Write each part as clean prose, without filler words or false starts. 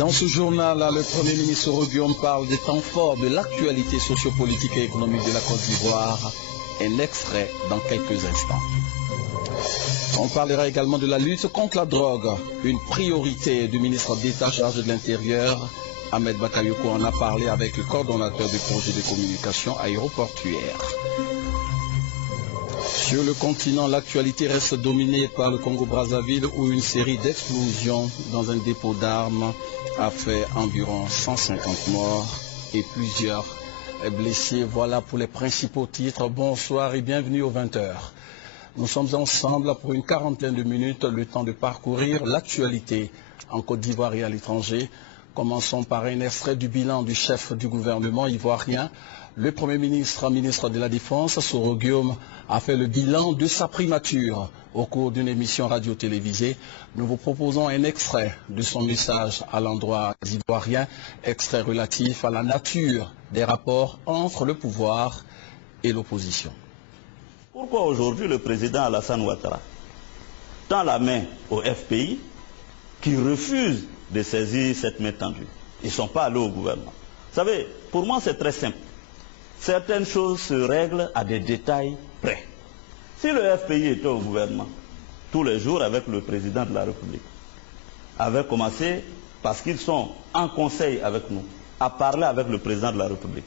Dans ce journal, le Premier ministre Guillaume parle des temps forts de l'actualité sociopolitique et économique de la Côte d'Ivoire. Un extrait dans quelques instants. On parlera également de la lutte contre la drogue, une priorité du ministre d'État chargé de l'Intérieur. Ahmed Bakayoko en a parlé avec le coordonnateur du projet de communication aéroportuaire. Sur le continent, l'actualité reste dominée par le Congo-Brazzaville où une série d'explosions dans un dépôt d'armes a fait environ 150 morts et plusieurs blessés. Voilà pour les principaux titres. Bonsoir et bienvenue aux 20h. Nous sommes ensemble pour une quarantaine de minutes, le temps de parcourir l'actualité en Côte d'Ivoire et à l'étranger. Commençons par un extrait du bilan du chef du gouvernement ivoirien. Le Premier ministre, ministre de la Défense, Soro Guillaume, a fait le bilan de sa primature au cours d'une émission radio-télévisée. Nous vous proposons un extrait de son message à l'endroit des Ivoiriens, extrait relatif à la nature des rapports entre le pouvoir et l'opposition. Pourquoi aujourd'hui le président Alassane Ouattara tend la main au FPI qui refuse de saisir cette main tendue? Ils ne sont pas allés au gouvernement. Vous savez, pour moi c'est très simple. Certaines choses se règlent à des détails près. Si le FPI était au gouvernement, tous les jours avec le président de la République, avait commencé, parce qu'ils sont en conseil avec nous, à parler avec le président de la République,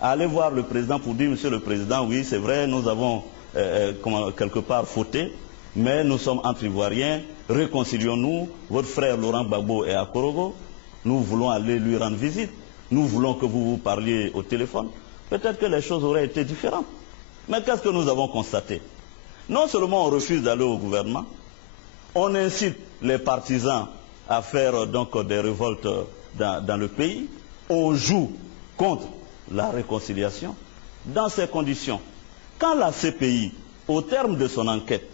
à aller voir le président pour dire, monsieur le président, oui c'est vrai, nous avons quelque part fauté, mais nous sommes entre Ivoiriens, réconcilions-nous, votre frère Laurent Gbagbo est à Korogo, nous voulons aller lui rendre visite, nous voulons que vous parliez au téléphone. Peut-être que les choses auraient été différentes. Mais qu'est-ce que nous avons constaté? Non seulement on refuse d'aller au gouvernement, on incite les partisans à faire donc des révoltes dans le pays, on joue contre la réconciliation. Dans ces conditions, quand la CPI, au terme de son enquête,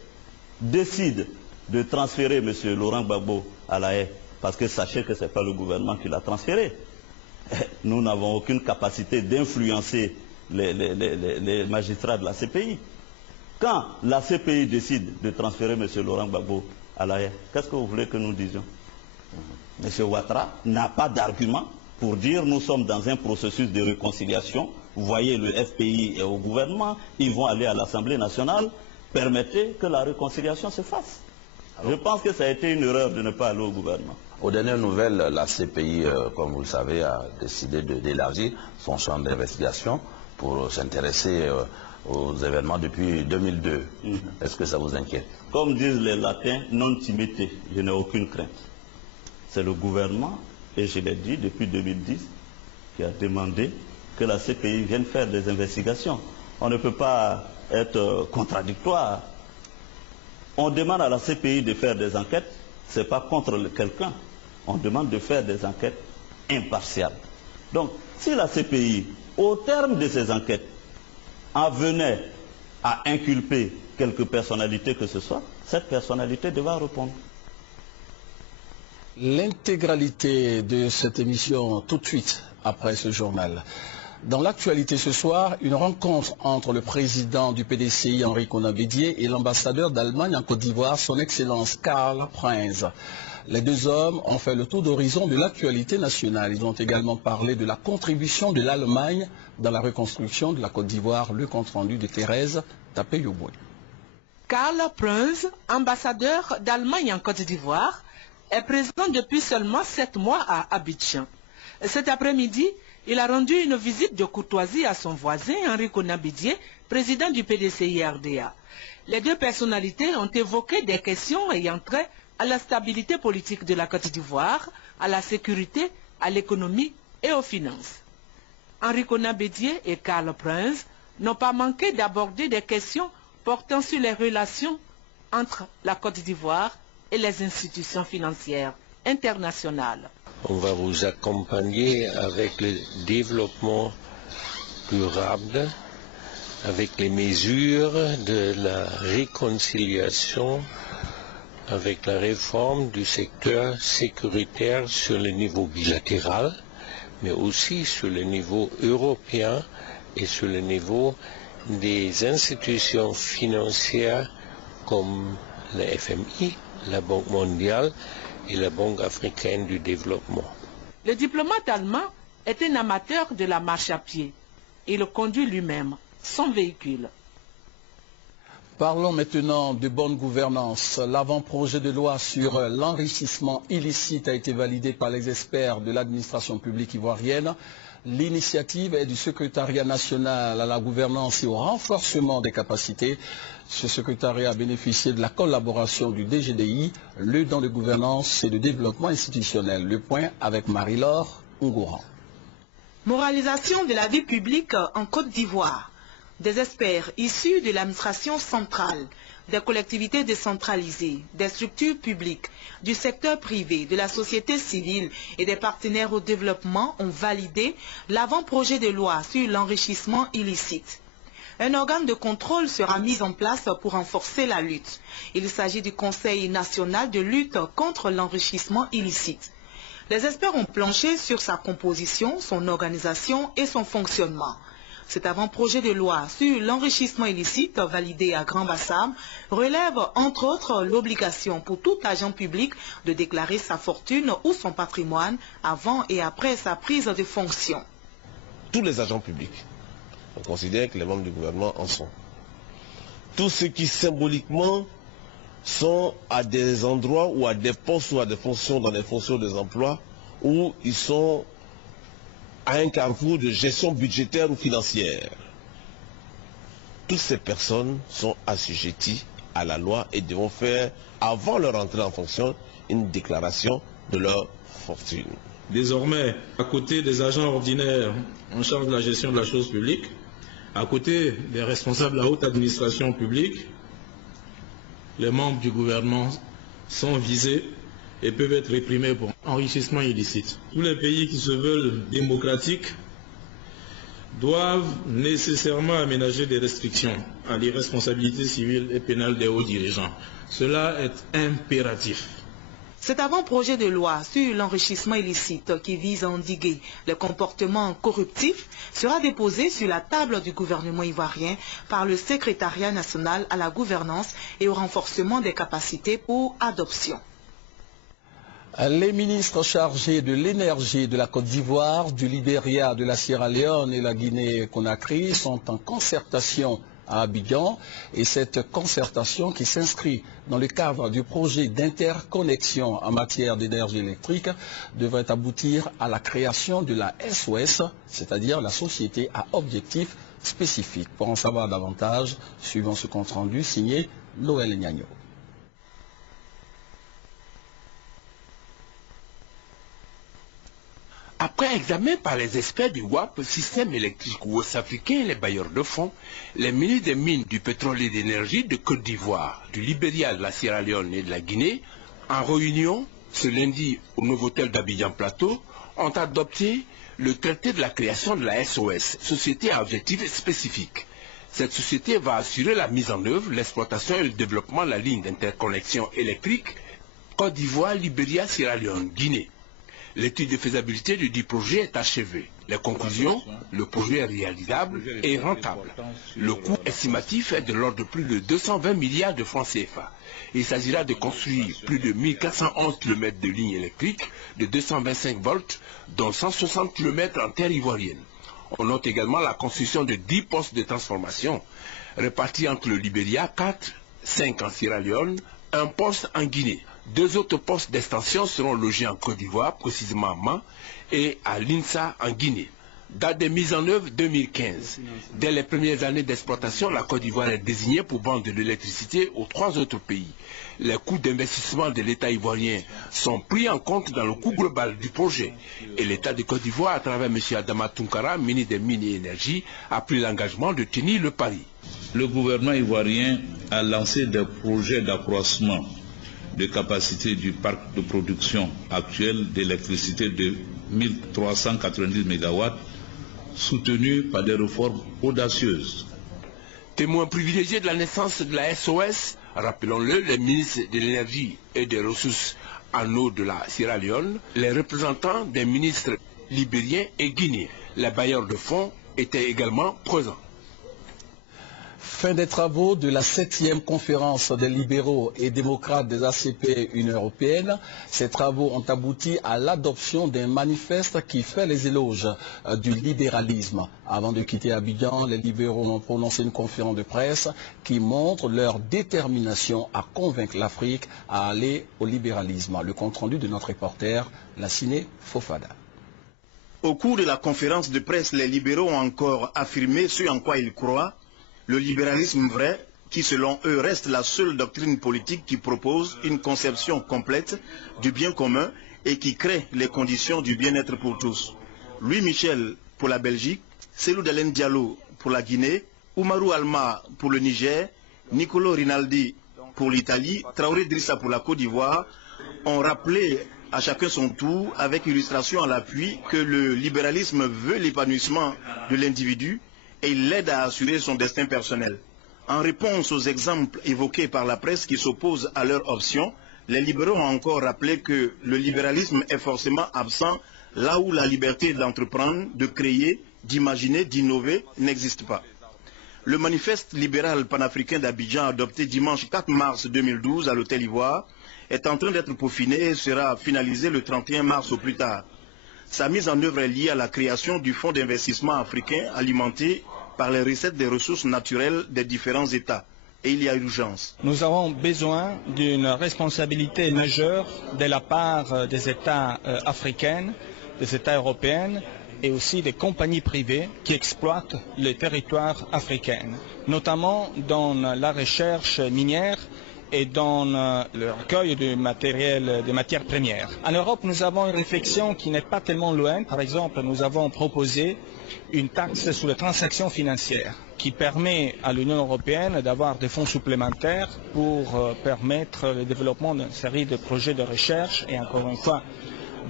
décide de transférer M. Laurent Gbagbo à la haie, parce que sachez que ce n'est pas le gouvernement qui l'a transféré, nous n'avons aucune capacité d'influencer les magistrats de la CPI. Quand la CPI décide de transférer M. Laurent Gbagbo à la haie, qu'est-ce que vous voulez que nous disions? M. Ouattara n'a pas d'argument pour dire nous sommes dans un processus de réconciliation. Vous voyez, le FPI est au gouvernement, ils vont aller à l'Assemblée nationale, permettez que la réconciliation se fasse. Je pense que ça a été une erreur de ne pas aller au gouvernement. Aux dernières nouvelles, la CPI, comme vous le savez, a décidé d'élargir son champ d'investigation pour s'intéresser aux événements depuis 2002. Est-ce que ça vous inquiète? Comme disent les Latins, non timete, je n'ai aucune crainte. C'est le gouvernement, et je l'ai dit depuis 2010, qui a demandé que la CPI vienne faire des investigations. On ne peut pas être contradictoire. On demande à la CPI de faire des enquêtes, ce n'est pas contre quelqu'un. On demande de faire des enquêtes impartiales. Donc, si la CPI, au terme de ces enquêtes, en venait à inculper quelque personnalité que ce soit, cette personnalité devra répondre. L'intégralité de cette émission tout de suite après ce journal. Dans l'actualité ce soir, une rencontre entre le président du PDCI, Henri Konan Bédié, et l'ambassadeur d'Allemagne en Côte d'Ivoire, son Excellence Karl Prinz. Les deux hommes ont fait le tour d'horizon de l'actualité nationale. Ils ont également parlé de la contribution de l'Allemagne dans la reconstruction de la Côte d'Ivoire, le compte-rendu de Thérèse Tapé-Yoboué. Karl Prinz, ambassadeur d'Allemagne en Côte d'Ivoire, est présent depuis seulement 7 mois à Abidjan. Cet après-midi, il a rendu une visite de courtoisie à son voisin, Henri Konan Bédié, président du PDCI-RDA. Les deux personnalités ont évoqué des questions ayant trait à la stabilité politique de la Côte d'Ivoire, à la sécurité, à l'économie et aux finances. Henri Konan Bédié et Karl Prinz n'ont pas manqué d'aborder des questions portant sur les relations entre la Côte d'Ivoire et les institutions financières internationales. On va vous accompagner avec le développement durable, avec les mesures de la réconciliation, avec la réforme du secteur sécuritaire sur le niveau bilatéral, mais aussi sur le niveau européen et sur le niveau des institutions financières comme le FMI, la Banque mondiale et la Banque africaine du développement. Le diplomate allemand est un amateur de la marche à pied. Il conduit lui-même son véhicule. Parlons maintenant de bonne gouvernance. L'avant-projet de loi sur l'enrichissement illicite a été validé par les experts de l'administration publique ivoirienne. L'initiative est du secrétariat national à la gouvernance et au renforcement des capacités. Ce secrétariat a bénéficié de la collaboration du DGDI, le dans de gouvernance et de développement institutionnel. Le point avec Marie-Laure Ngouran. Moralisation de la vie publique en Côte d'Ivoire. Des experts issus de l'administration centrale, des collectivités décentralisées, des structures publiques, du secteur privé, de la société civile et des partenaires au développement ont validé l'avant-projet de loi sur l'enrichissement illicite. Un organe de contrôle sera mis en place pour renforcer la lutte. Il s'agit du Conseil national de lutte contre l'enrichissement illicite. Les experts ont planché sur sa composition, son organisation et son fonctionnement. Cet avant-projet de loi sur l'enrichissement illicite, validé à Grand-Bassam, relève entre autres l'obligation pour tout agent public de déclarer sa fortune ou son patrimoine avant et après sa prise de fonction. Tous les agents publics, on considère que les membres du gouvernement en sont. Tous ceux qui symboliquement sont à des endroits ou à des postes ou à des fonctions dans les fonctions des emplois où ils sont à un carrefour de gestion budgétaire ou financière. Toutes ces personnes sont assujetties à la loi et devront faire, avant leur entrée en fonction, une déclaration de leur fortune. Désormais, à côté des agents ordinaires en charge de la gestion de la chose publique, à côté des responsables de la haute administration publique, les membres du gouvernement sont visés et peuvent être réprimés pour enrichissement illicite. Tous les pays qui se veulent démocratiques doivent nécessairement aménager des restrictions à l'irresponsabilité civile et pénale des hauts dirigeants. Cela est impératif. Cet avant-projet de loi sur l'enrichissement illicite qui vise à endiguer les comportements corruptifs sera déposé sur la table du gouvernement ivoirien par le secrétariat national à la gouvernance et au renforcement des capacités pour adoption. Les ministres chargés de l'énergie de la Côte d'Ivoire, du Libéria, de la Sierra Leone et la Guinée-Conakry sont en concertation à Abidjan, et cette concertation qui s'inscrit dans le cadre du projet d'interconnexion en matière d'énergie électrique devrait aboutir à la création de la SOS, c'est-à-dire la société à objectif spécifique. Pour en savoir davantage, suivons ce compte-rendu signé Noël Gnagno. Après examen par les experts du WAP, système électrique ouest-africain et les bailleurs de fonds, les ministres des mines, du pétrole et d'énergie de Côte d'Ivoire, du Libéria, de la Sierra Leone et de la Guinée, en réunion ce lundi au Novotel d'Abidjan Plateau, ont adopté le traité de la création de la SOS, Société à objectif spécifique. Cette société va assurer la mise en œuvre, l'exploitation et le développement de la ligne d'interconnexion électrique Côte d'Ivoire, Libéria, Sierra Leone, Guinée. L'étude de faisabilité du dit projet est achevée. Les conclusions, le projet est réalisable et rentable. Le coût estimatif est de l'ordre de plus de 220 milliards de francs CFA. Il s'agira de construire plus de 1411 km de lignes électriques de 225 volts, dont 160 km en terre ivoirienne. On note également la construction de 10 postes de transformation, répartis entre le Libéria, 4, 5 en Sierra Leone, un poste en Guinée. 2 autres postes d'extension seront logés en Côte d'Ivoire, précisément à Man, et à l'INSA en Guinée. Date de mise en œuvre 2015. Dès les premières années d'exploitation, la Côte d'Ivoire est désignée pour vendre de l'électricité aux 3 autres pays. Les coûts d'investissement de l'État ivoirien sont pris en compte dans le coût global du projet. Et l'État de Côte d'Ivoire, à travers M. Adama Tounkara, ministre des Mines et Énergie, a pris l'engagement de tenir le pari. Le gouvernement ivoirien a lancé des projets d'accroissement de capacité du parc de production actuel d'électricité de 1390 MW, soutenu par des réformes audacieuses. Témoin privilégié de la naissance de la SOS, rappelons-le, les ministres de l'énergie et des ressources en eau de la Sierra Leone, les représentants des ministres libériens et guinéens. Les bailleurs de fonds étaient également présents. Fin des travaux de la 7e conférence des libéraux et démocrates des ACP Union européenne. Ces travaux ont abouti à l'adoption d'un manifeste qui fait les éloges du libéralisme. Avant de quitter Abidjan, les libéraux ont prononcé une conférence de presse qui montre leur détermination à convaincre l'Afrique à aller au libéralisme. Le compte-rendu de notre reporter, Lassine Fofana. Au cours de la conférence de presse, les libéraux ont encore affirmé ce en quoi ils croient, le libéralisme vrai, qui selon eux reste la seule doctrine politique qui propose une conception complète du bien commun et qui crée les conditions du bien-être pour tous. Louis Michel pour la Belgique, Cellou Dalein Diallo pour la Guinée, Oumarou Alma pour le Niger, Nicolo Rinaldi pour l'Italie, Traoré Drissa pour la Côte d'Ivoire, ont rappelé à chacun son tour, avec illustration à l'appui, que le libéralisme veut l'épanouissement de l'individu et il l'aide à assurer son destin personnel. En réponse aux exemples évoqués par la presse qui s'opposent à leur option, les libéraux ont encore rappelé que le libéralisme est forcément absent là où la liberté d'entreprendre, de créer, d'imaginer, d'innover n'existe pas. Le manifeste libéral panafricain d'Abidjan, adopté dimanche 4 mars 2012 à l'Hôtel Ivoire, est en train d'être peaufiné et sera finalisé le 31 mars au plus tard. Sa mise en œuvre est liée à la création du Fonds d'investissement africain alimenté par les recettes des ressources naturelles des différents États. Et il y a urgence. Nous avons besoin d'une responsabilité majeure de la part des États africains, des États européens et aussi des compagnies privées qui exploitent les territoires africains, notamment dans la recherche minière et dans le recueil de matériel, de matières premières. En Europe, nous avons une réflexion qui n'est pas tellement loin. Par exemple, nous avons proposé une taxe sur les transactions financières qui permet à l'Union européenne d'avoir des fonds supplémentaires pour permettre le développement d'une série de projets de recherche et encore une fois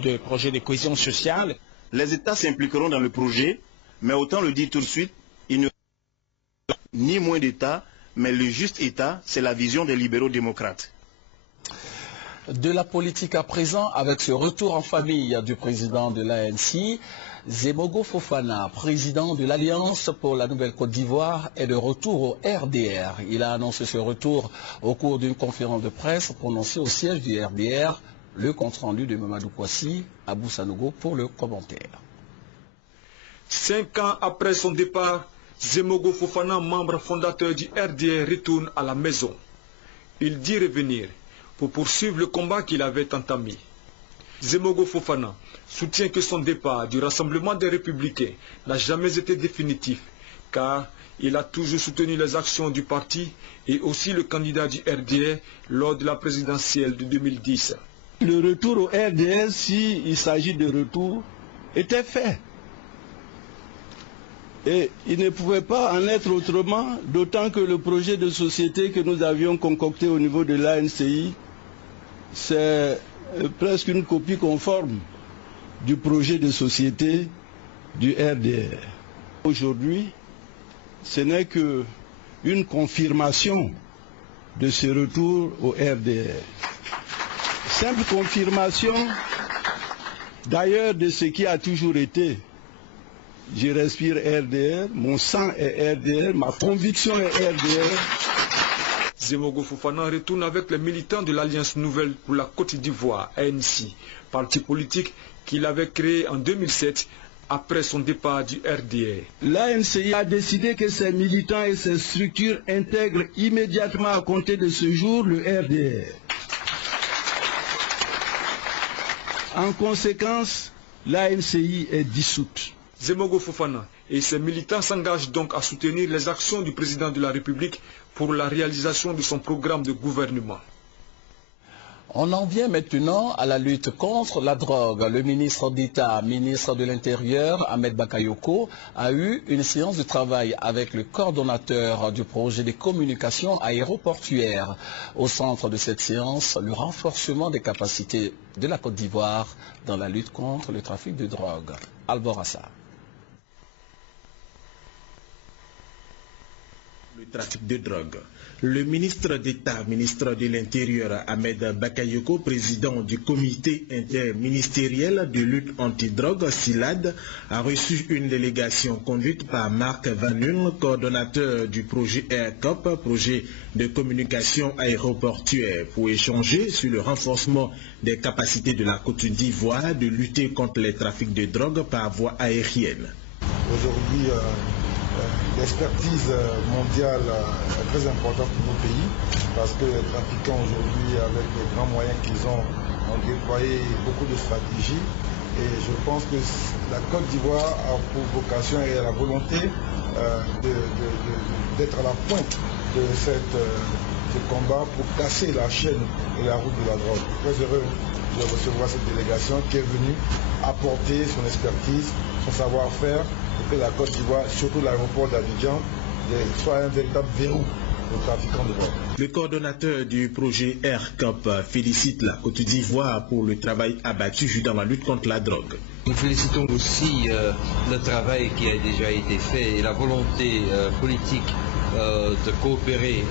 de projets de cohésion sociale. Les États s'impliqueront dans le projet, mais autant le dire tout de suite, il n'y aura ni moins d'États, mais le juste État, c'est la vision des libéraux démocrates. De la politique à présent, avec ce retour en famille du président de l'ANC, Zemogo Fofana, président de l'Alliance pour la Nouvelle Côte d'Ivoire, est de retour au RDR. Il a annoncé ce retour au cours d'une conférence de presse prononcée au siège du RDR. Le compte-rendu de Mamadou Kouassi, Abou Sanogo pour le commentaire. 5 ans après son départ, Zemogo Fofana, membre fondateur du RDR, retourne à la maison. Il dit revenir pour poursuivre le combat qu'il avait entamé. Zemogo Fofana soutient que son départ du Rassemblement des Républicains n'a jamais été définitif, car il a toujours soutenu les actions du parti et aussi le candidat du RDR lors de la présidentielle de 2010. Le retour au RDR, s'il s'agit de retour, était fait. Et il ne pouvait pas en être autrement, d'autant que le projet de société que nous avions concocté au niveau de l'ANCI, c'est presque une copie conforme du projet de société du RDR. Aujourd'hui, ce n'est qu'une confirmation de ce retour au RDR. Simple confirmation d'ailleurs de ce qui a toujours été. Je respire RDR, mon sang est RDR, ma conviction est RDR. Zemogo Fofana retourne avec les militants de l'Alliance Nouvelle pour la Côte d'Ivoire, ANC, parti politique qu'il avait créé en 2007 après son départ du RDR. L'ANCI a décidé que ses militants et ses structures intègrent immédiatement à compter de ce jour le RDR. En conséquence, l'ANCI est dissoute. Zemogo Fofana et ses militants s'engagent donc à soutenir les actions du président de la République pour la réalisation de son programme de gouvernement. On en vient maintenant à la lutte contre la drogue. Le ministre d'État, ministre de l'Intérieur, Ahmed Bakayoko, a eu une séance de travail avec le coordonnateur du projet de communication aéroportuaire. Au centre de cette séance, le renforcement des capacités de la Côte d'Ivoire dans la lutte contre le trafic de drogue. Alborassa. Le trafic de drogue. Le ministre d'État, ministre de l'Intérieur, Ahmed Bakayoko, président du comité interministériel de lutte antidrogue, SILAD, a reçu une délégation conduite par Marc Vanul, coordonnateur du projet AirCop, projet de communication aéroportuaire, pour échanger sur le renforcement des capacités de la Côte d'Ivoire de lutter contre les trafics de drogue par voie aérienne. Aujourd'hui, l'expertise mondiale est très importante pour nos pays parce que les trafiquants aujourd'hui, avec les grands moyens qu'ils ont déployé beaucoup de stratégies. Et je pense que la Côte d'Ivoire a pour vocation et la volonté d'être à la pointe de ce combat pour casser la chaîne et la route de la drogue. Très heureux de recevoir cette délégation qui est venue apporter son expertise, son savoir-faire, pour que la Côte d'Ivoire, surtout l'aéroport d'Abidjan, soit un véritable verrou aux trafiquants de drogue. Le coordonnateur du projet AirCop félicite la Côte d'Ivoire pour le travail abattu dans la lutte contre la drogue. Nous félicitons aussi le travail qui a déjà été fait et la volonté politique de coopérer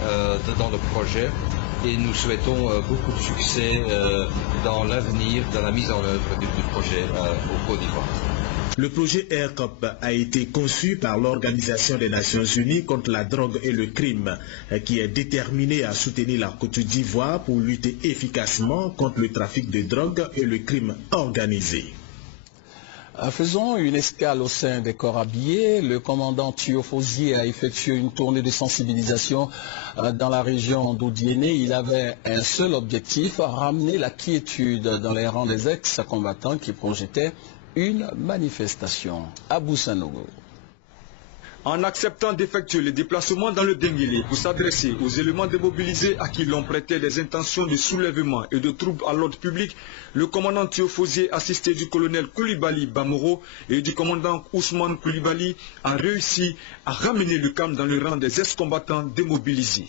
dans le projet. Et nous souhaitons beaucoup de succès dans l'avenir, dans la mise en œuvre du projet au Côte d'Ivoire. Le projet AirCop a été conçu par l'Organisation des Nations Unies contre la drogue et le crime, qui est déterminée à soutenir la Côte d'Ivoire pour lutter efficacement contre le trafic de drogue et le crime organisé. Faisons une escale au sein des corps habillés. Le commandant Thio Fosier a effectué une tournée de sensibilisation dans la région d'Odiéné. Il avait un seul objectif, ramener la quiétude dans les rangs des ex-combattants qui projetaient une manifestation. Abou Sanogo. En acceptant d'effectuer le déplacement dans le Denguélé pour s'adresser aux éléments démobilisés à qui l'on prêtait des intentions de soulèvement et de troubles à l'ordre public, le commandant Thio Fosier, assisté du colonel Koulibaly Bamoro et du commandant Ousmane Koulibaly, a réussi à ramener le calme dans le rang des ex-combattants démobilisés.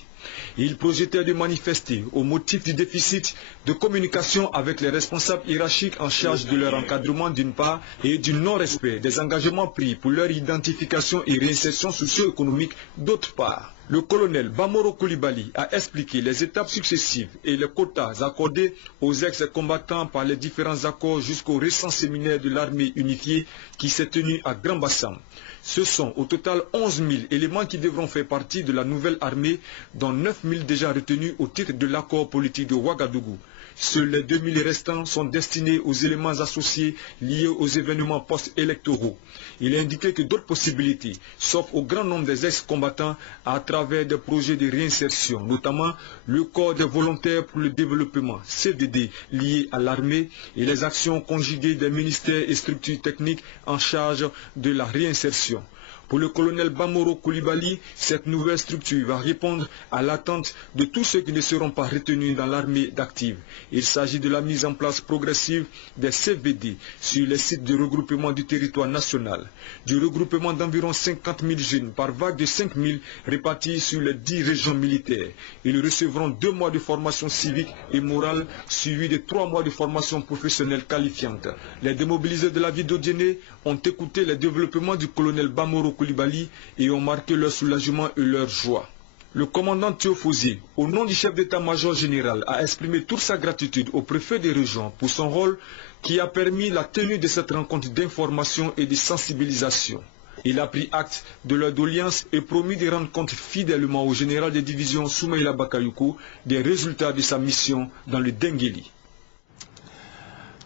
Ils projetaient de manifester au motif du déficit de communication avec les responsables hiérarchiques en charge de leur encadrement d'une part et du non-respect des engagements pris pour leur identification et réinsertion socio-économique d'autre part. Le colonel Bamoro Koulibaly a expliqué les étapes successives et les quotas accordés aux ex-combattants par les différents accords jusqu'au récent séminaire de l'armée unifiée qui s'est tenu à Grand Bassam. Ce sont au total 11 000 éléments qui devront faire partie de la nouvelle armée, dont 9 000 déjà retenus au titre de l'accord politique de Ouagadougou. Seuls les 2 000 restants sont destinés aux éléments associés liés aux événements post-électoraux. Il est indiqué que d'autres possibilités s'offrent au grand nombre des ex-combattants à travers des projets de réinsertion, notamment le corps des volontaires pour le développement, CVD, lié à l'armée, et les actions conjuguées des ministères et structures techniques en charge de la réinsertion. Pour le colonel Bamoro Koulibaly, cette nouvelle structure va répondre à l'attente de tous ceux qui ne seront pas retenus dans l'armée d'active. Il s'agit de la mise en place progressive des CVD sur les sites de regroupement du territoire national, du regroupement d'environ 50 000 jeunes par vague de 5 000 répartis sur les 10 régions militaires. Ils recevront 2 mois de formation civique et morale suivis de 3 mois de formation professionnelle qualifiante. Les démobilisés de la ville d'Odiéné ont écouté les développements du colonel Bamoro Koulibaly et ont marqué leur soulagement et leur joie. Le commandant Thio Fosier, au nom du chef d'état-major général, a exprimé toute sa gratitude au préfet des régions pour son rôle qui a permis la tenue de cette rencontre d'information et de sensibilisation. Il a pris acte de leur doléance et promis de rendre compte fidèlement au général des divisions Soumaïla Bakayoko des résultats de sa mission dans le Denguéli.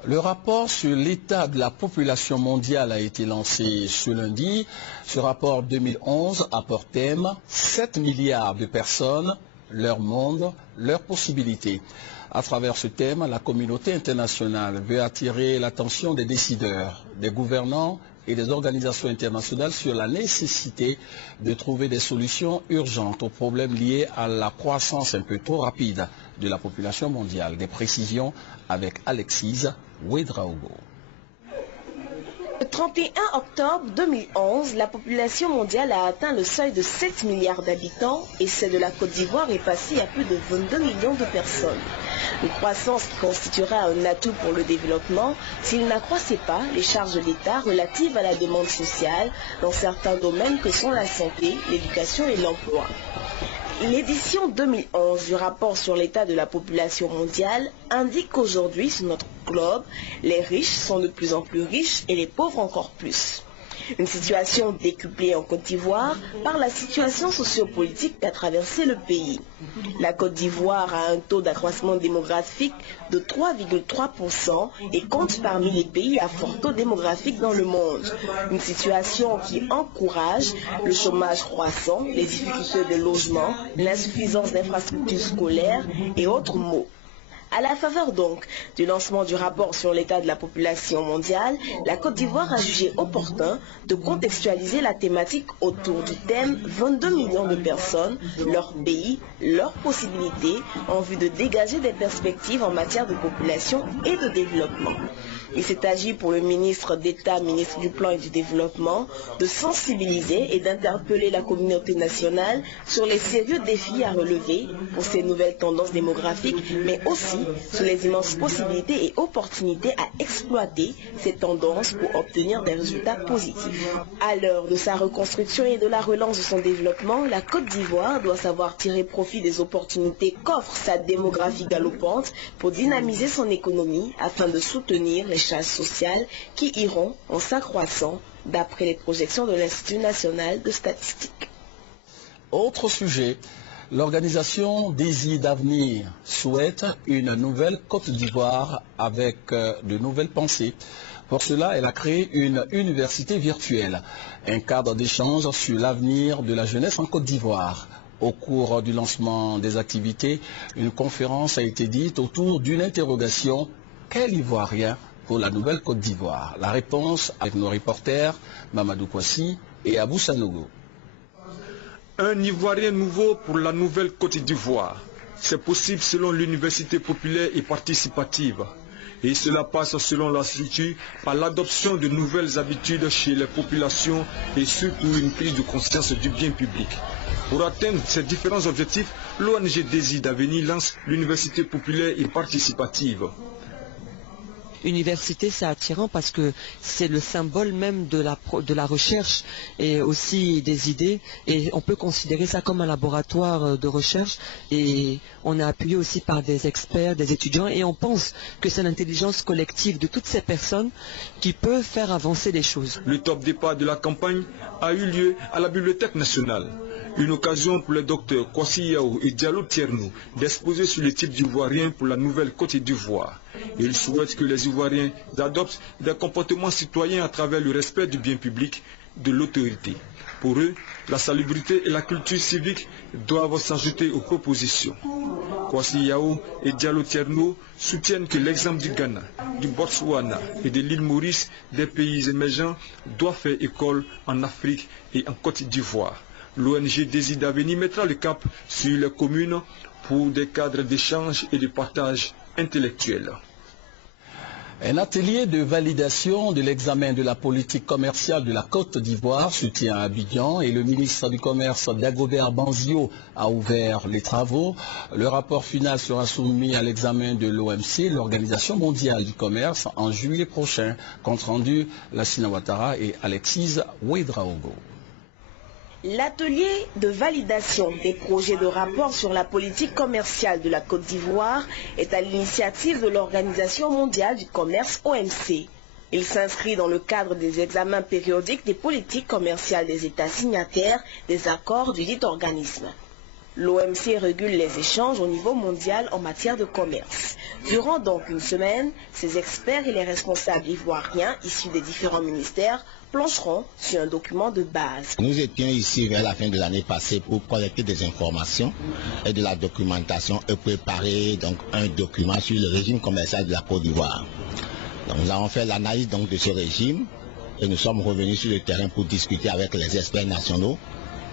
Le rapport sur l'état de la population mondiale a été lancé ce lundi. Ce rapport 2011 a pour thème 7 milliards de personnes, leur monde, leurs possibilités. À travers ce thème, la communauté internationale veut attirer l'attention des décideurs, des gouvernants et des organisations internationales sur la nécessité de trouver des solutions urgentes aux problèmes liés à la croissance un peu trop rapide de la population mondiale. Des précisions avec Alexis Ouedraogo. Le 31 octobre 2011, la population mondiale a atteint le seuil de 7 milliards d'habitants et celle de la Côte d'Ivoire est passée à plus de 22 millions de personnes. Une croissance qui constituera un atout pour le développement s'il n'accroissait pas les charges de l'État relatives à la demande sociale dans certains domaines que sont la santé, l'éducation et l'emploi. L'édition 2011 du rapport sur l'état de la population mondiale indique qu'aujourd'hui, sur notre globe, les riches sont de plus en plus riches et les pauvres encore plus. Une situation décuplée en Côte d'Ivoire par la situation sociopolitique qu'a traversé le pays. La Côte d'Ivoire a un taux d'accroissement démographique de 3,3% et compte parmi les pays à fort taux démographique dans le monde. Une situation qui encourage le chômage croissant, les difficultés de logement, l'insuffisance d'infrastructures scolaires et autres maux. À la faveur donc du lancement du rapport sur l'état de la population mondiale, la Côte d'Ivoire a jugé opportun de contextualiser la thématique autour du thème 22 millions de personnes, leur pays, leurs possibilités, en vue de dégager des perspectives en matière de population et de développement. Il s'est agi pour le ministre d'État, ministre du Plan et du Développement, de sensibiliser et d'interpeller la communauté nationale sur les sérieux défis à relever pour ces nouvelles tendances démographiques, mais aussi sur les immenses possibilités et opportunités à exploiter ces tendances pour obtenir des résultats positifs. À l'heure de sa reconstruction et de la relance de son développement, la Côte d'Ivoire doit savoir tirer profit des opportunités qu'offre sa démographie galopante pour dynamiser son économie afin de soutenir les charges sociales qui iront en s'accroissant d'après les projections de l'Institut national de statistique. Autre sujet, l'organisation Désir d'avenir souhaite une nouvelle Côte d'Ivoire avec de nouvelles pensées. Pour cela, elle a créé une université virtuelle, un cadre d'échange sur l'avenir de la jeunesse en Côte d'Ivoire. Au cours du lancement des activités, une conférence a été dite autour d'une interrogation « Quel Ivoirien pour la nouvelle Côte d'Ivoire ?» La réponse avec nos reporters Mamadou Kouassi et Abou Sanogo. Un Ivoirien nouveau pour la nouvelle Côte d'Ivoire. C'est possible selon l'université populaire et participative. Et cela passe selon l'Institut par l'adoption de nouvelles habitudes chez les populations et surtout une prise de conscience du bien public. Pour atteindre ces différents objectifs, l'ONG Désir d'avenir lance l'université populaire et participative. Université, c'est attirant parce que c'est le symbole même de la recherche et aussi des idées, et on peut considérer ça comme un laboratoire de recherche, et on est appuyé aussi par des experts, des étudiants, et on pense que c'est l'intelligence collective de toutes ces personnes qui peut faire avancer les choses. Le top départ de la campagne a eu lieu à la Bibliothèque nationale. Une occasion pour les docteurs Kouassi Yaou et Diallo Tierno d'exposer sur le type d'Ivoirien pour la nouvelle Côte d'Ivoire. Ils souhaitent que les Ivoiriens adoptent des comportements citoyens à travers le respect du bien public, de l'autorité. Pour eux, la salubrité et la culture civique doivent s'ajouter aux propositions. Kouassi Yaou et Diallo Tierno soutiennent que l'exemple du Ghana, du Botswana et de l'île Maurice, des pays émergents, doit faire école en Afrique et en Côte d'Ivoire. L'ONG Désir d'avenir mettra le cap sur les communes pour des cadres d'échange et de partage intellectuel. Un atelier de validation de l'examen de la politique commerciale de la Côte d'Ivoire se tient à Abidjan et le ministre du Commerce Dagobert Banzio a ouvert les travaux. Le rapport final sera soumis à l'examen de l'OMC, l'Organisation mondiale du commerce, en juillet prochain. Compte rendu, Lassina Ouattara et Alexis Ouedraogo. L'atelier de validation des projets de rapport sur la politique commerciale de la Côte d'Ivoire est à l'initiative de l'Organisation mondiale du commerce OMC. Il s'inscrit dans le cadre des examens périodiques des politiques commerciales des États signataires des accords du dit organisme. L'OMC régule les échanges au niveau mondial en matière de commerce. Durant donc une semaine, ces experts et les responsables ivoiriens issus des différents ministères plancheront sur un document de base. Nous étions ici vers la fin de l'année passée pour collecter des informations et de la documentation et préparer donc un document sur le régime commercial de la Côte d'Ivoire. Nous avons fait l'analyse donc de ce régime et nous sommes revenus sur le terrain pour discuter avec les experts nationaux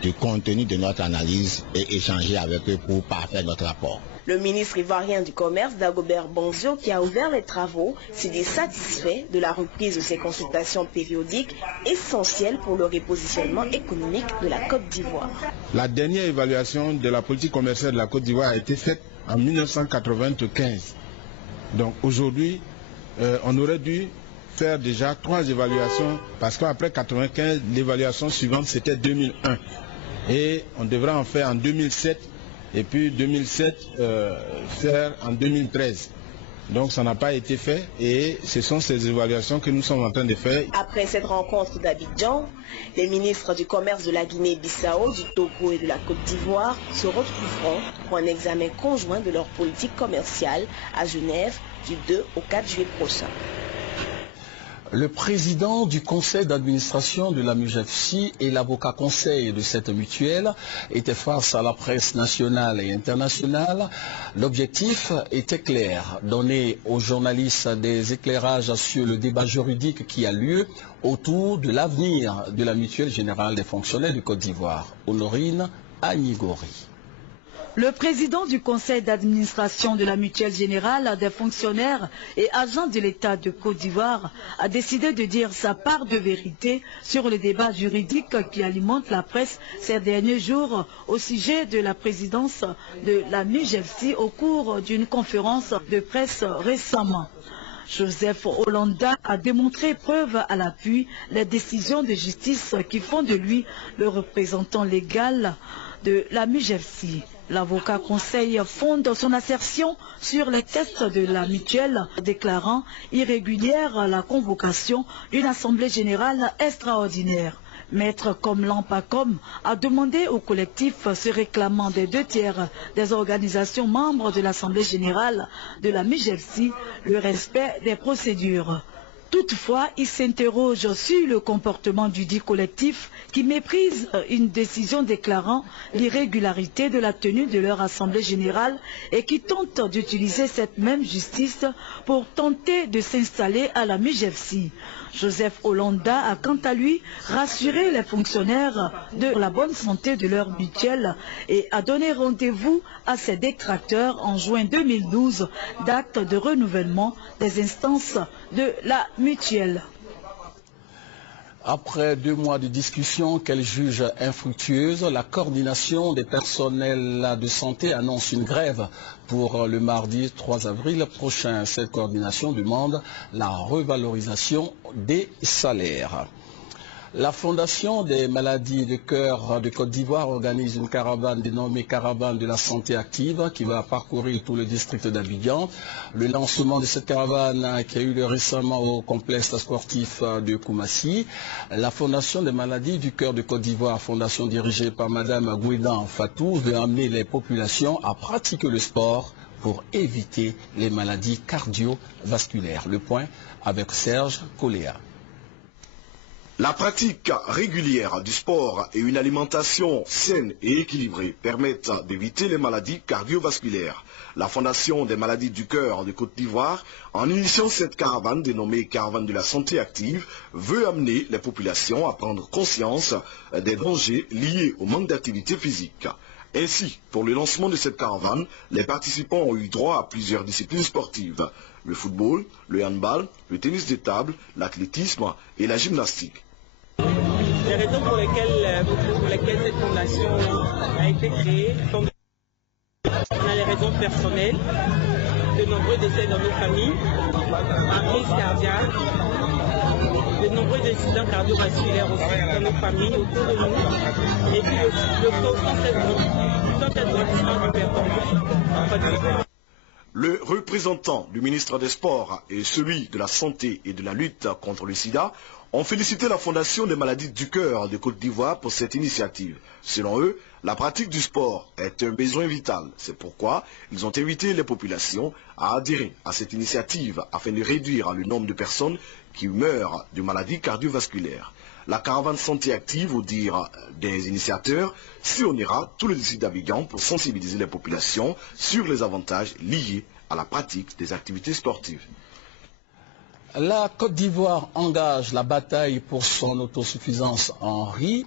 du contenu de notre analyse et échanger avec eux pour parfaire notre rapport. Le ministre ivoirien du Commerce, Dagobert Banzio, qui a ouvert les travaux, s'est dit satisfait de la reprise de ces consultations périodiques essentielles pour le repositionnement économique de la Côte d'Ivoire. La dernière évaluation de la politique commerciale de la Côte d'Ivoire a été faite en 1995. Donc aujourd'hui, on aurait dû faire déjà 3 évaluations, parce qu'après 1995, l'évaluation suivante c'était 2001. Et on devra en faire en 2007 et puis 2007 faire en 2013. Donc ça n'a pas été fait et ce sont ces évaluations que nous sommes en train de faire. Après cette rencontre d'Abidjan, les ministres du commerce de la Guinée-Bissau, du Togo et de la Côte d'Ivoire se retrouveront pour un examen conjoint de leur politique commerciale à Genève du 2 au 4 juillet prochain. Le président du conseil d'administration de la MUJEFSI et l'avocat conseil de cette mutuelle étaient face à la presse nationale et internationale. L'objectif était clair, donner aux journalistes des éclairages sur le débat juridique qui a lieu autour de l'avenir de la mutuelle générale des fonctionnaires de Côte d'Ivoire. Honorine Agnigori. Le président du conseil d'administration de la mutuelle générale des fonctionnaires et agents de l'État de Côte d'Ivoire a décidé de dire sa part de vérité sur le débat juridique qui alimente la presse ces derniers jours au sujet de la présidence de la MUJEFSI au cours d'une conférence de presse récemment. Joseph Olanda a démontré preuve à l'appui les décisions de justice qui font de lui le représentant légal de la MUJEFSI. L'avocat conseil fonde son assertion sur les tests de la mutuelle, déclarant irrégulière la convocation d'une assemblée générale extraordinaire. Maître Komlan Pakom a demandé au collectif se réclamant des 2/3 des organisations membres de l'assemblée générale de la MUJEFSI le respect des procédures. Toutefois, il s'interroge sur le comportement du dit collectif qui méprise une décision déclarant l'irrégularité de la tenue de leur assemblée générale et qui tente d'utiliser cette même justice pour tenter de s'installer à la MUJEFSI. Joseph Olanda a quant à lui rassuré les fonctionnaires de la bonne santé de leur mutuelle et a donné rendez-vous à ses détracteurs en juin 2012, date de renouvellement des instances de la mutuelle. Après 2 mois de discussion qu'elle juge infructueuse, la coordination des personnels de santé annonce une grève pour le mardi 3 avril prochain. Cette coordination demande la revalorisation des salaires. La Fondation des maladies de cœur de Côte d'Ivoire organise une caravane dénommée Caravane de la santé active qui va parcourir tout le district d'Abidjan. Le lancement de cette caravane qui a eu lieu récemment au complexe sportif de Koumassi. La Fondation des maladies du cœur de Côte d'Ivoire, fondation dirigée par Madame Gouidan Fatou, veut amener les populations à pratiquer le sport pour éviter les maladies cardiovasculaires. Le point avec Serge Coléa. La pratique régulière du sport et une alimentation saine et équilibrée permettent d'éviter les maladies cardiovasculaires. La Fondation des maladies du cœur de Côte d'Ivoire, en initiant cette caravane dénommée Caravane de la santé active, veut amener les populations à prendre conscience des dangers liés au manque d'activité physique. Ainsi, pour le lancement de cette caravane, les participants ont eu droit à plusieurs disciplines sportives. Le football, le handball, le tennis de table, l'athlétisme et la gymnastique. Les raisons pour lesquelles cette fondation a été créée sont on a les raisons personnelles, de nombreux décès dans nos familles, en crise cardiaque, de nombreux accidents cardiovasculaires aussi dans nos familles, autour de nous, et puis le taux de grandissement hypertendu. Le représentant du ministre des Sports et celui de la Santé et de la lutte contre le sida ont félicité la Fondation des maladies du cœur de Côte d'Ivoire pour cette initiative. Selon eux, la pratique du sport est un besoin vital. C'est pourquoi ils ont invité les populations à adhérer à cette initiative afin de réduire le nombre de personnes qui meurent de maladies cardiovasculaires. La caravane santé active, au dire des initiateurs, sillonnera tout le district d'Abidjan pour sensibiliser les populations sur les avantages liés à la pratique des activités sportives. La Côte d'Ivoire engage la bataille pour son autosuffisance en riz.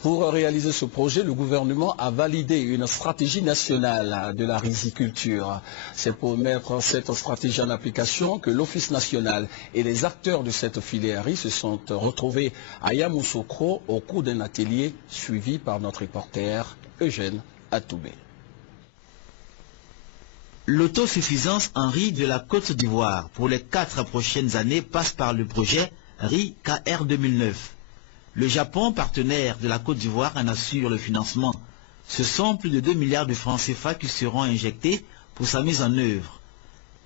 Pour réaliser ce projet, le gouvernement a validé une stratégie nationale de la riziculture. C'est pour mettre cette stratégie en application que l'Office national et les acteurs de cette filière riz se sont retrouvés à Yamoussoukro au cours d'un atelier suivi par notre reporter Eugène Atoubé. L'autosuffisance en riz de la Côte d'Ivoire pour les 4 prochaines années passe par le projet Riz KR 2009. Le Japon, partenaire de la Côte d'Ivoire, en assure le financement. Ce sont plus de 2 milliards de francs CFA qui seront injectés pour sa mise en œuvre.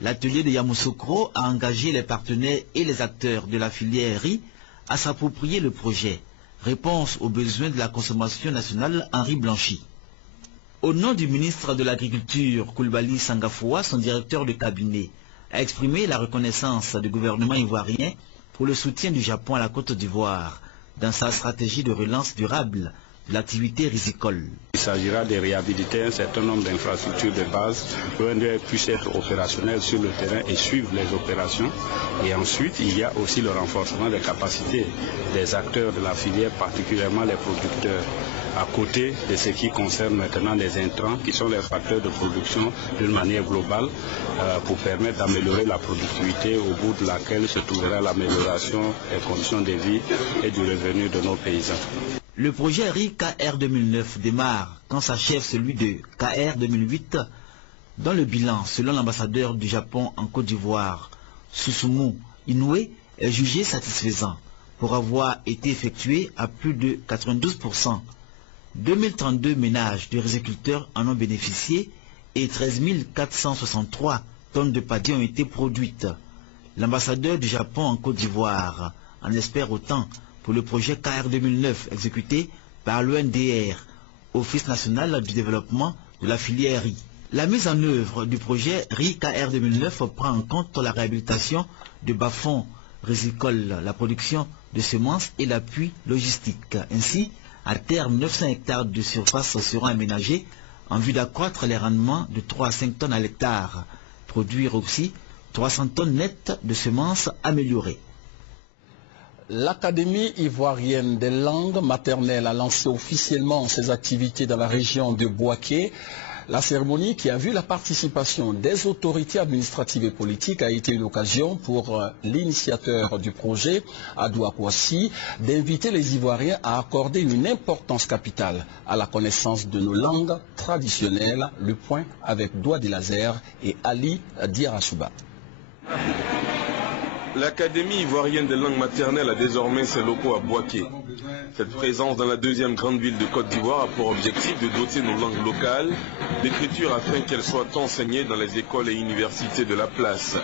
L'atelier de Yamoussoukro a engagé les partenaires et les acteurs de la filière riz à s'approprier le projet. Réponse aux besoins de la consommation nationale en riz blanchi. Au nom du ministre de l'Agriculture, Koulibaly Sangafoua, son directeur de cabinet a exprimé la reconnaissance du gouvernement ivoirien pour le soutien du Japon à la Côte d'Ivoire dans sa stratégie de relance durable de l'activité risicole. Il s'agira de réhabiliter un certain nombre d'infrastructures de base pour qu'elles puissent être opérationnelles sur le terrain et suivre les opérations. Et ensuite, il y a aussi le renforcement des capacités des acteurs de la filière, particulièrement les producteurs, à côté de ce qui concerne maintenant les intrants, qui sont les facteurs de production d'une manière globale, pour permettre d'améliorer la productivité, au bout de laquelle se trouvera l'amélioration des conditions de vie et du revenu de nos paysans. Le projet riz KR 2009 démarre quand s'achève celui de KR 2008, dont le bilan, selon l'ambassadeur du Japon en Côte d'Ivoire, Susumu Inoue, est jugé satisfaisant pour avoir été effectué à plus de 92%. 2032 ménages de riziculteurs en ont bénéficié et 13 463 tonnes de paddy ont été produites. L'ambassadeur du Japon en Côte d'Ivoire en espère autant pour le projet KR 2009 exécuté par l'ONDR, Office national du développement de la filière riz. La mise en œuvre du projet riz KR 2009 prend en compte la réhabilitation de bas-fonds rizicoles, la production de semences et l'appui logistique. Ainsi, à terme, 900 hectares de surface seront aménagés en vue d'accroître les rendements de 3 à 5 tonnes à l'hectare. Produire aussi 300 tonnes nettes de semences améliorées. L'Académie ivoirienne des langues maternelles a lancé officiellement ses activités dans la région de Bouaké. La cérémonie, qui a vu la participation des autorités administratives et politiques, a été une occasion pour l'initiateur du projet, Adou Akwasi, d'inviter les Ivoiriens à accorder une importance capitale à la connaissance de nos langues traditionnelles. Le point avec Doua Delazer et Ali Diarachouba. L'Académie ivoirienne des langues maternelles a désormais ses locaux à Bouaké. Cette présence dans la deuxième grande ville de Côte d'Ivoire a pour objectif de doter nos langues locales d'écriture afin qu'elles soient enseignées dans les écoles et universités de la place.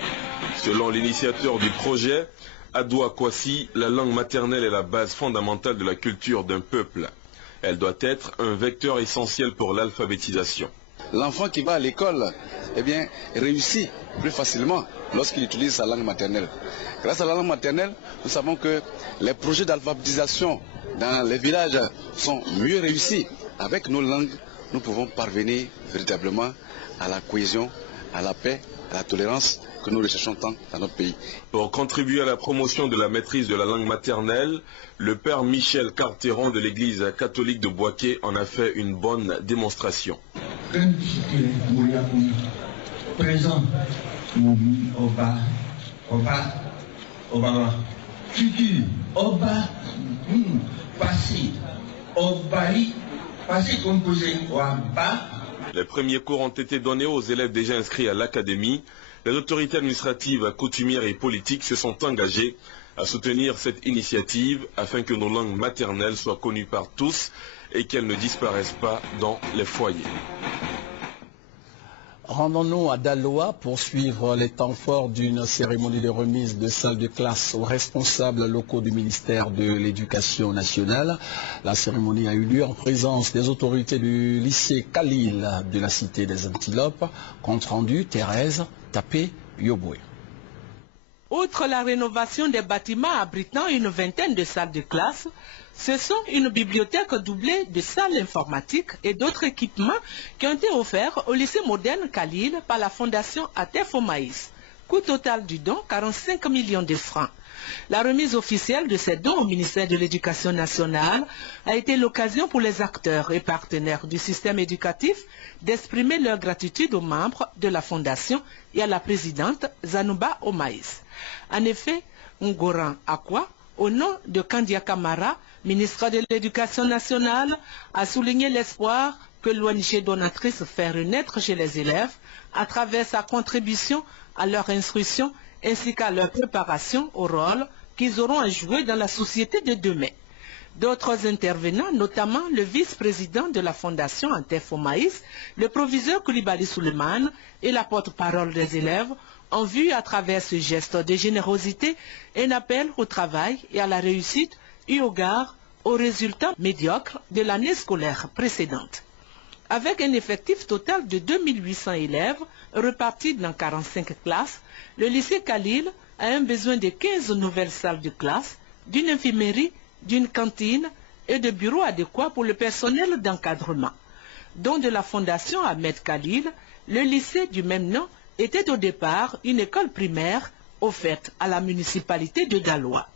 Selon l'initiateur du projet, Adou Akwasi, la langue maternelle est la base fondamentale de la culture d'un peuple. Elle doit être un vecteur essentiel pour l'alphabétisation. L'enfant qui va à l'école, réussit plus facilement lorsqu'il utilise sa langue maternelle. Grâce à la langue maternelle, nous savons que les projets d'alphabétisation dans les villages sont mieux réussis. Avec nos langues, nous pouvons parvenir véritablement à la cohésion, à la paix, à la tolérance que nous recherchons tant dans notre pays. Pour contribuer à la promotion de la maîtrise de la langue maternelle, le père Michel Carteron de l'église catholique de Bouaké en a fait une bonne démonstration. Présent, Oba, futur, Oba, passé, Obali, passé composé, Oba. Les premiers cours ont été donnés aux élèves déjà inscrits à l'académie. Les autorités administratives, coutumières et politiques se sont engagées à soutenir cette initiative afin que nos langues maternelles soient connues par tous et qu'elles ne disparaissent pas dans les foyers. Rendons-nous à Daloa pour suivre les temps forts d'une cérémonie de remise de salles de classe aux responsables locaux du ministère de l'Éducation nationale. La cérémonie a eu lieu en présence des autorités du lycée Khalil de la cité des Antilopes. Compte rendu, Thérèse Tapé-Yoboué. Outre la rénovation des bâtiments abritant une vingtaine de salles de classe, ce sont une bibliothèque doublée de salles informatiques et d'autres équipements qui ont été offerts au lycée moderne Khalil par la fondation Atefo Maïs. Coût total du don, 45 millions de francs. La remise officielle de ces dons au ministère de l'Éducation nationale a été l'occasion pour les acteurs et partenaires du système éducatif d'exprimer leur gratitude aux membres de la fondation et à la présidente Zanouba Omaïs. En effet, Ngoran Akwa, au nom de Kandia Kamara, ministre de l'Éducation nationale, a souligné l'espoir que l'ONG donatrice fait renaître chez les élèves à travers sa contribution à leur instruction ainsi qu'à leur préparation au rôle qu'ils auront à jouer dans la société de demain. D'autres intervenants, notamment le vice-président de la Fondation Antefomaïs, le proviseur Koulibaly Souleymane et la porte-parole des élèves, ont vu à travers ce geste de générosité un appel au travail et à la réussite eu égard aux résultats médiocres de l'année scolaire précédente. Avec un effectif total de 2800 élèves repartis dans 45 classes, le lycée Khalil a un besoin de 15 nouvelles salles de classe, d'une infirmerie, d'une cantine et de bureaux adéquats pour le personnel d'encadrement. Dont de la fondation Ahmed Khalil, le lycée du même nom était au départ une école primaire offerte à la municipalité de Daloa.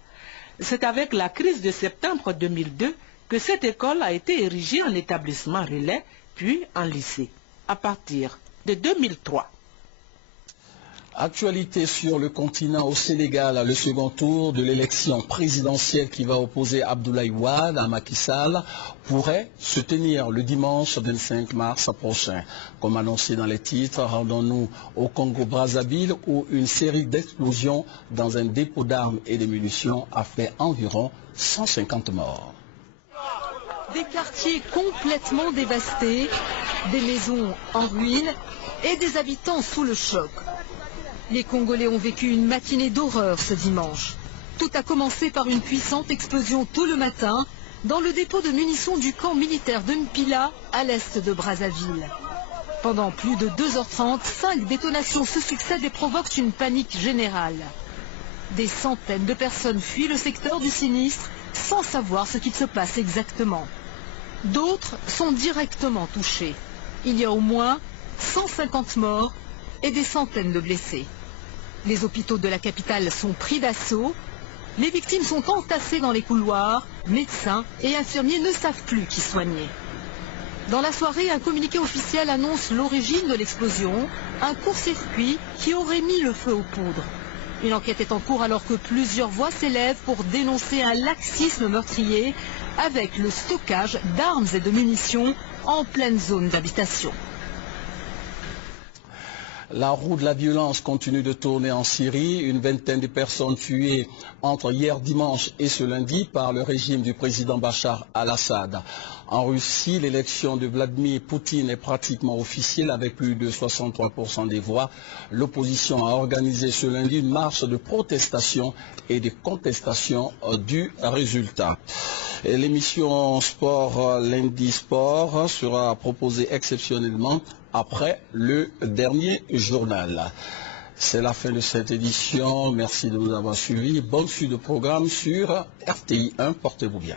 C'est avec la crise de septembre 2002 que cette école a été érigée en établissement relais, puis en lycée, à partir de 2003. Actualité sur le continent au Sénégal, le second tour de l'élection présidentielle qui va opposer Abdoulaye Wade à Macky Sall pourrait se tenir le dimanche 25 mars prochain. Comme annoncé dans les titres, rendons-nous au Congo-Brazzaville où une série d'explosions dans un dépôt d'armes et de munitions a fait environ 150 morts. Des quartiers complètement dévastés, des maisons en ruine et des habitants sous le choc. Les Congolais ont vécu une matinée d'horreur ce dimanche. Tout a commencé par une puissante explosion tôt le matin dans le dépôt de munitions du camp militaire de Mpila à l'est de Brazzaville. Pendant plus de 2h30, 5 détonations se succèdent et provoquent une panique générale. Des centaines de personnes fuient le secteur du sinistre sans savoir ce qu'il se passe exactement. D'autres sont directement touchés. Il y a au moins 150 morts et des centaines de blessés. Les hôpitaux de la capitale sont pris d'assaut. Les victimes sont entassées dans les couloirs. Médecins et infirmiers ne savent plus qui soigner. Dans la soirée, un communiqué officiel annonce l'origine de l'explosion, un court-circuit qui aurait mis le feu aux poudres. Une enquête est en cours alors que plusieurs voix s'élèvent pour dénoncer un laxisme meurtrier avec le stockage d'armes et de munitions en pleine zone d'habitation. La roue de la violence continue de tourner en Syrie. Une vingtaine de personnes tuées entre hier dimanche et ce lundi par le régime du président Bachar al-Assad. En Russie, l'élection de Vladimir Poutine est pratiquement officielle avec plus de 63% des voix. L'opposition a organisé ce lundi une marche de protestation et de contestation du résultat. L'émission Sport, Lundi Sport, sera proposée exceptionnellement après le dernier journal. C'est la fin de cette édition. Merci de nous avoir suivis. Bonne suite de programme sur RTI 1. Portez-vous bien.